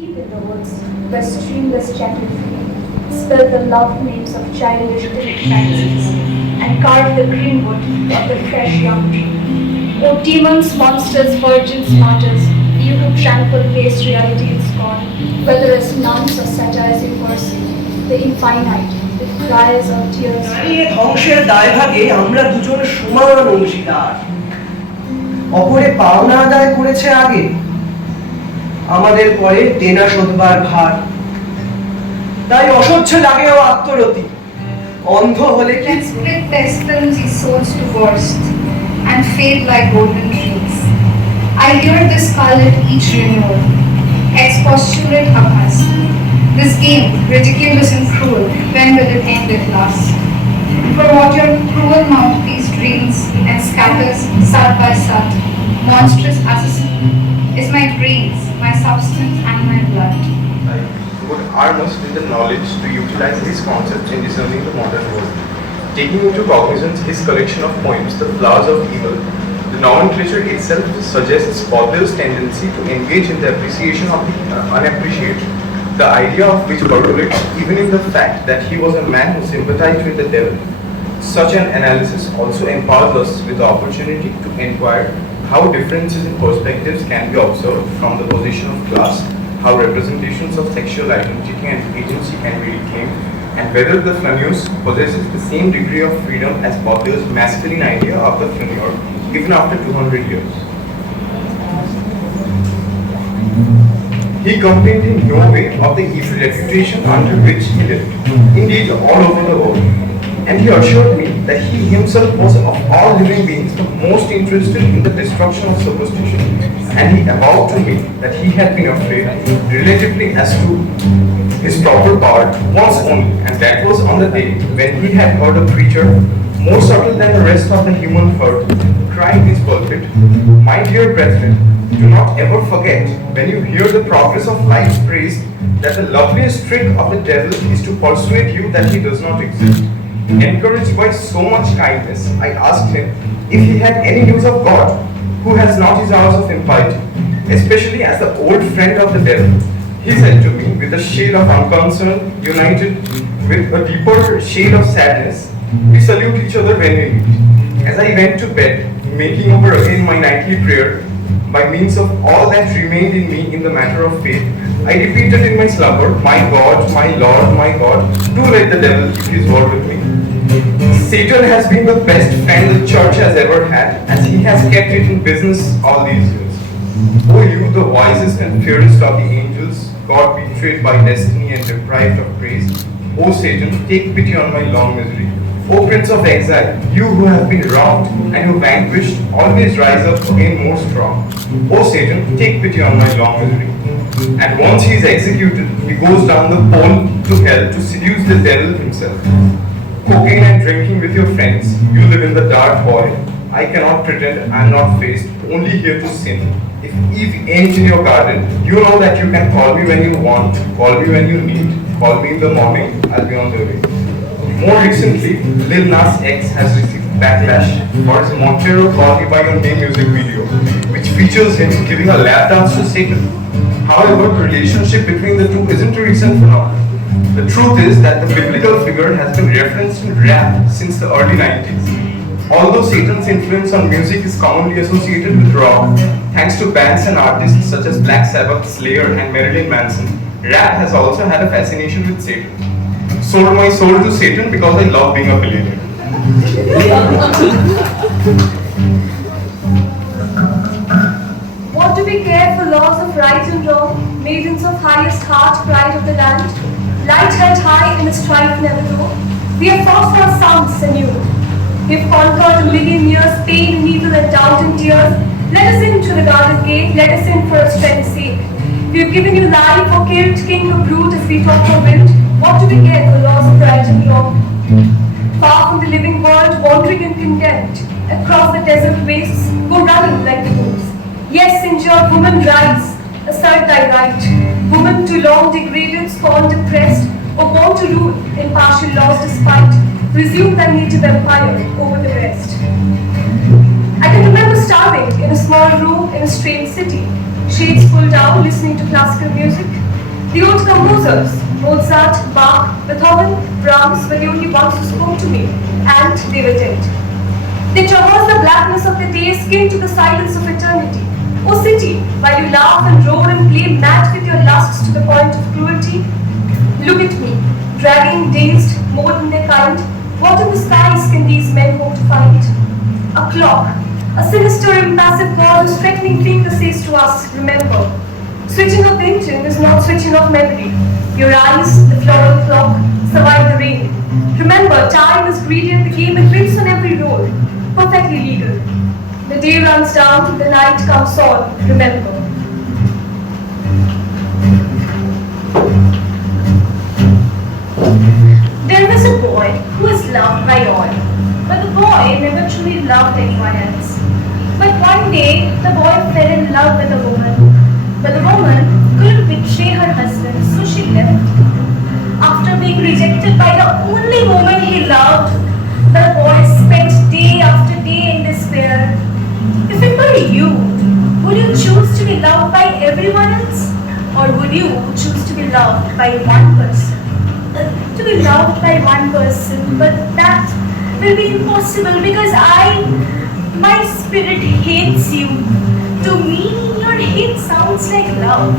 Deep in the woods, where streamless chattel free, spill the love names of childish fancies, and carve the greenwood of the fresh young tree. O demons, monsters, virgins, martyrs, you who trample base reality in scorn, whether as nuns or satires in mercy, the infinite, with cries of tears. দাঁড়িয়ে ধ্বংসের দায়ভাগে আমরা দুজন সমান অংশীদার। অপরে পাওনা আদায় করেছে আগে, আমাদের পরে দেনা শোধবার ভার। তাই অসহ্য লাগেও আত্মরতি, অন্ধ হলে কি Can split their flimsy souls to burst and fade like golden trees. I hear the scarlet each renewal, expostulate aghast. This game, ridiculous and cruel, when will it end at last? For what your cruel mouthpiece dreams and scatters sud by sud, monstrous assassin, is my brains, my substance and my blood. I would arm us with the knowledge to utilize his concepts in discerning the modern world. Taking into cognizance his collection of poems, The Flowers of Evil, the nomenclature itself suggests Baudelaire's tendency to engage in the appreciation of the unappreciated, the idea of which percolates even in the fact that he was a man who sympathized with the devil. Such an analysis also empowers us with the opportunity to inquire how differences in perspectives can be observed from the position of class, how representations of sexual identity and agency can be reclaimed, and whether the flaneur possesses the same degree of freedom as Baudelaire's masculine idea of the flaneur, even after 200 years. He complained in no way of the evil reputation under which he lived, indeed all over the world. And he assured me that he himself was of all living beings the most interested in the destruction of superstition. And he avowed to me that he had been afraid relatively as to his proper power once only, and that was on the day when he had heard a preacher, more subtle than the rest of the human herd, cry in his pulpit, "My dear brethren, do not ever forget, when you hear the progress of life praised, that the loveliest trick of the devil is to persuade you that he does not exist." Encouraged by so much kindness, I asked him if he had any news of God, who has not his hours of impiety, especially as the old friend of the devil. He said to me, with a shade of unconcern united with a deeper shade of sadness, "We salute each other when we meet." As I went to bed, making over again my nightly prayer, by means of all that remained in me in the matter of faith, I repeated in my slumber, "My God, my Lord, my God, do let the devil keep his word with me." Satan has been the best friend the church has ever had, as he has kept it in business all these years. O you, the wisest and fairest of the angels, God betrayed by destiny and deprived of praise, O Satan, take pity on my long misery. O Prince of Exile, you who have been robbed and who vanquished, always rise up again more strong. O Satan, take pity on my long misery. And once he is executed, he goes down the pole to hell to seduce the devil himself. Cocaine and drinking with your friends, you live in the dark void. I cannot pretend I am not faced, only here to sin. If Eve ain't in your garden, you know that you can call me when you want, call me when you need, call me in the morning, I'll be on the way. More recently, Lil Nas X has received backlash for his Montero Call Me By Your Name music video, which features him giving a lap dance to Satan. However, the relationship between the two isn't a recent phenomenon. The truth is that the biblical figure has been referenced in rap since the early 90s. Although Satan's influence on music is commonly associated with rock, thanks to bands and artists such as Black Sabbath, Slayer, and Marilyn Manson, rap has also had a fascination with Satan. Sold my soul to Satan because I love being a billionaire. What do we care for laws of right and wrong, maidens of highest heart, pride of the land? Light held high in a strife never known. We have fought for our sons and you. We've conquered a million years, pain and evil and doubt and tears. Let us in to the garden gate, let us in for a strength's sake. We've given you life, or killed king or brute as we talk for wind. What do we care for laws of right and wrong? Far from the living world, wandering in contempt, across the desert wastes, go running like the wolves. Yes, injured woman, rise, assert thy right. Woman too long degraded, scorned, oppressed, or born to rule in partial laws despite, resume thy native empire over the rest. I can remember starving in a small room in a strange city, shades pulled down, listening to classical music, The old composers, Mozart, Bach, Beethoven, Brahms were the only ones who spoke to me, and they were dead. They traverse the blackness of the day, skin to the silence of eternity. O city, while you laugh and roar and play mad with your lusts to the point of cruelty, look at me, dragging, dazed, more than their kind. What in the skies can these men hope to find? A clock, a sinister, impassive god whose threatening finger says to us, remember, switching off the engine is not switching off memory. Your eyes, the floral clock, survive the rain. Remember, time is greedy and the game it wins on every roll. Perfectly legal. The day runs down, the night comes on. Remember. There was a boy who was loved by all, but the boy never truly loved anyone else. But one day, the boy fell in love with a woman, but the woman couldn't betray her husband, so she left. After being rejected by the only woman he loved, the boy spent day after day in despair. If it were you, would you choose to be loved by everyone else? Or would you choose to be loved by one person? To be loved by one person, but that will be impossible because my spirit hates you. To me, your hate sounds like love.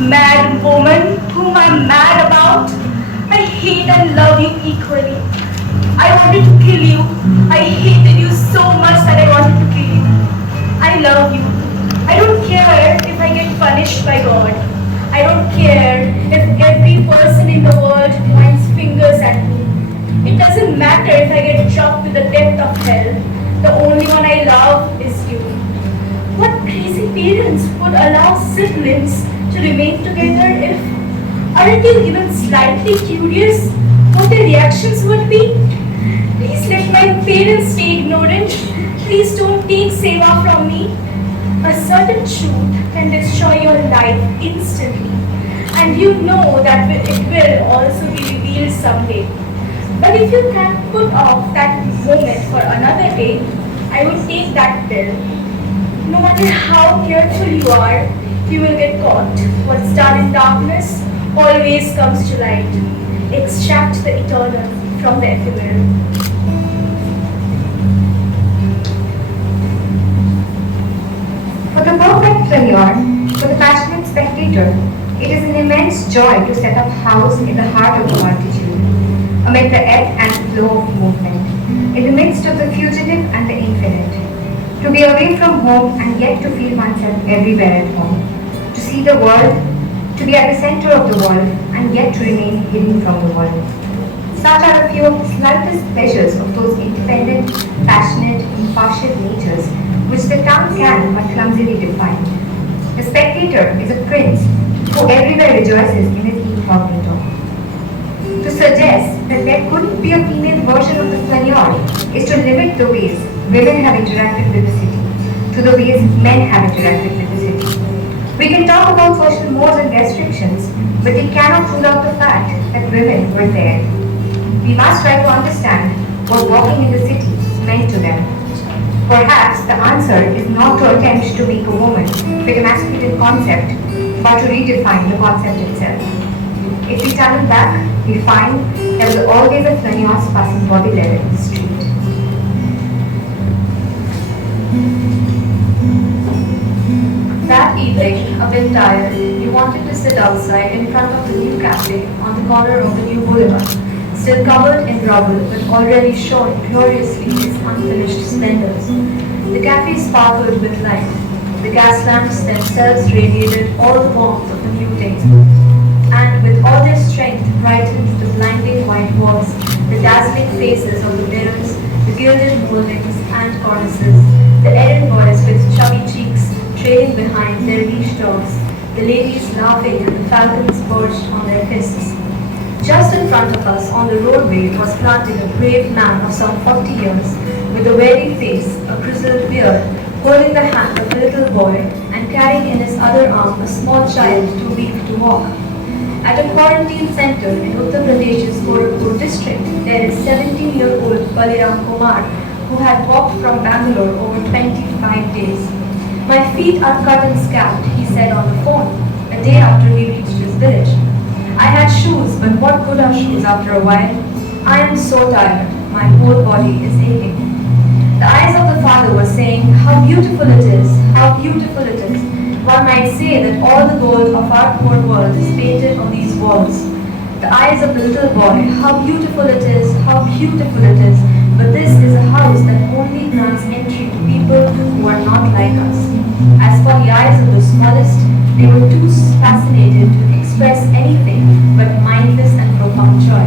Mad woman whom I'm mad about, I hate and love you equally. I wanted to kill you. I hated you so much that I wanted to kill you. I love you. I don't care if I get punished by God. I don't care if every person in the world points fingers at me. It doesn't matter if I get dropped to the depth of hell. The only one I love is you. What crazy parents would allow siblings to remain together if aren't you even slightly curious what their reactions would be? Please let my parents stay ignorant. Please don't take seva from me. A certain truth can destroy your life instantly, and you know that it will also be revealed someday. But if you can put off that moment for another day, I would take that pill. No matter how careful you are, you will get caught. What's done in darkness always comes to light. Extract the eternal from the ephemeral. For the perfect flaneur, for the passionate spectator, it is an immense joy to set up house in the heart of the multitude, amid the ebb and flow of movement, in the midst of the fugitive and the infinite. To be away from home and yet to feel oneself everywhere at home, to see the world, to be at the center of the world and yet to remain hidden from the world. Such are a few of the slightest pleasures of those independent, passionate, impartial natures which the tongue can but clumsily define. The spectator is a prince who everywhere rejoices in his incognito. To suggest that there couldn't be a female version of the flaneur is to limit the ways women have interacted with the city to the ways men have interacted with the city. We can talk about social modes and restrictions, but we cannot rule out the fact that women were there. We must try to understand what walking in the city meant to them. Perhaps the answer is not to attempt to make a woman with a masculine concept, but to redefine the concept itself. If we tunnel back, we find there was always a flaneur passing Baudelaire in the street. That evening, a bit tired, we wanted to sit outside in front of the new cafe on the corner of the new boulevard, still covered in rubble but already showing gloriously its unfinished splendors. The cafe sparkled with light. The gas lamps themselves radiated all the warmth of the new day, and with all their strength brightened the blinding white walls, the dazzling faces of the mirrors, the gilded moldings and cornices, the errand boys with chubby cheeks trailing behind their leash dogs, the ladies laughing and the falcons perched on their fists. Just in front of us on the roadway was planted a brave man of some 40 years, with a weary face, a grizzled beard, holding the hand of a little boy and carrying in his other arm a small child too weak to walk. At a quarantine center in Uttar Pradesh's Gorakhpur district, there is 17-year-old Baliram Kumar, who had walked from Bangalore over 25 days. My feet are cut and scabbed, he said on the phone, a day after we reached his village. I had shoes, but what good are shoes after a while? I am so tired. My whole body is aching. The eyes of the father were saying, how beautiful it is, how beautiful it is. One might say that all the gold of our poor world is painted on these walls. The eyes of the little boy, how beautiful it is, how beautiful it is. But this is a house that only grants entry to people who are not like us. As for the eyes of the smallest, they were too fascinated to express anything but mindless and profound joy.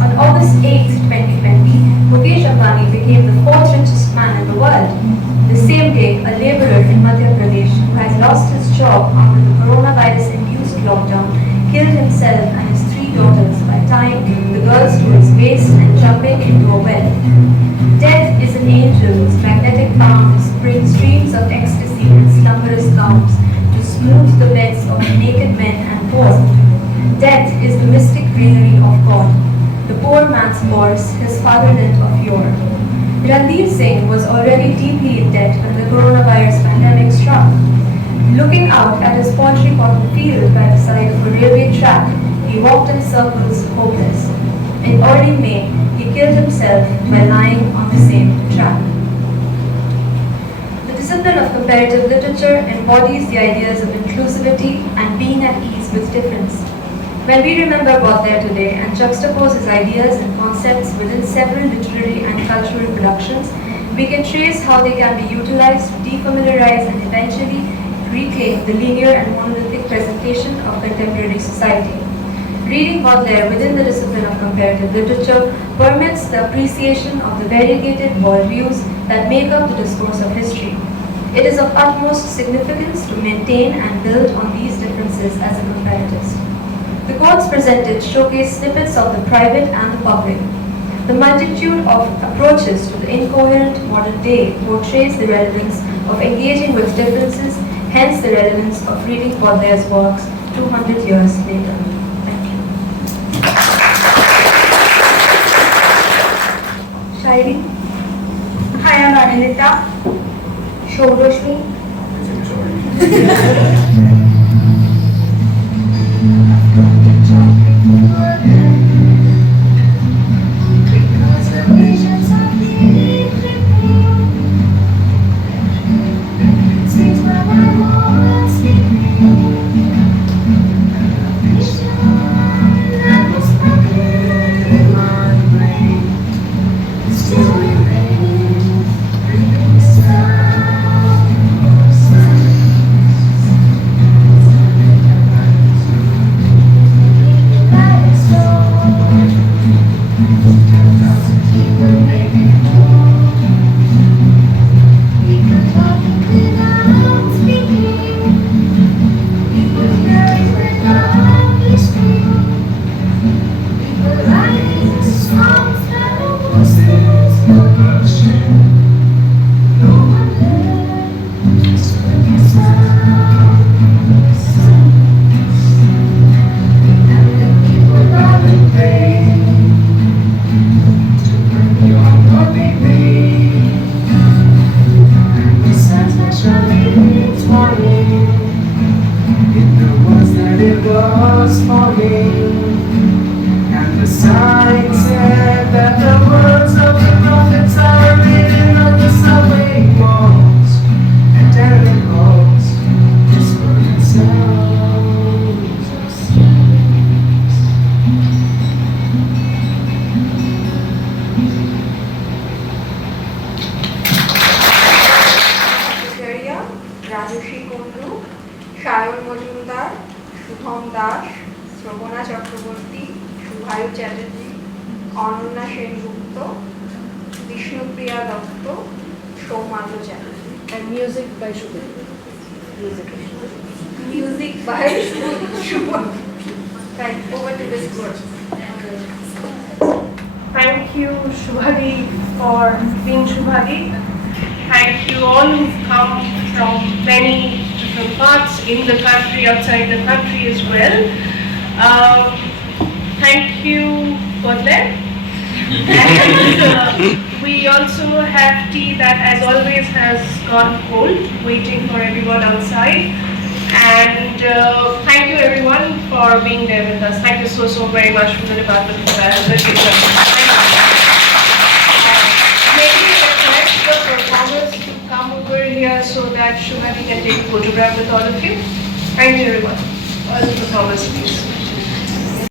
On August 8th, 2020, Mukesh Ambani became the fourth richest man in the world. The same day, a laborer in Madhya Pradesh who has lost his job after the coronavirus-induced lockdown killed himself and his three daughters by tying the girls to his waist and jumping into a well. Death is an angel whose magnetic palms bring streams of ecstasy and slumberous calms to smooth the beds of naked men and poor. Death is the mystic greenery of God. The poor man's horse, his fatherland of yore. Ranveer Singh was already deeply in debt when the coronavirus pandemic struck. Looking out at his poultry cotton field by the side of a railway track, he walked in circles, hopeless. In early May, he killed himself by lying on the same track. The discipline of comparative literature embodies the ideas of inclusivity and being at ease with difference. When we remember Baudelaire today and juxtapose his ideas and concepts within several literary and cultural productions, we can trace how they can be utilized to defamiliarize and eventually reclaim the linear and monolithic presentation of contemporary society. Reading Baudelaire within the discipline of comparative literature permits the appreciation of the variegated worldviews that make up the discourse of history. It is of utmost significance to maintain and build on these differences as a comparatist. The quotes presented showcase snippets of the private and the public. The multitude of approaches to the incoherent modern day portrays the relevance of engaging with differences, hence the relevance of reading Baudelaire's works 200 years later. Thank you. Shairi. Hi, I'm Anilita. Shouroshmi. And music by Shubha. Music by Shubha. Right, over to this court. Thank you, Shubhagi, for being Shubhagi. Thank you all who've come from many different parts in the country, outside the country as well. Thank you, Baudelaire. And we also have tea that, as always, has gone cold, waiting for everyone outside. And thank you, everyone, for for being there with us. Thank you so very much from the Department of Biology. Maybe request the performers to come over here so that Shubhati can take a photograph with all of you. Thank you everyone. All the performers please.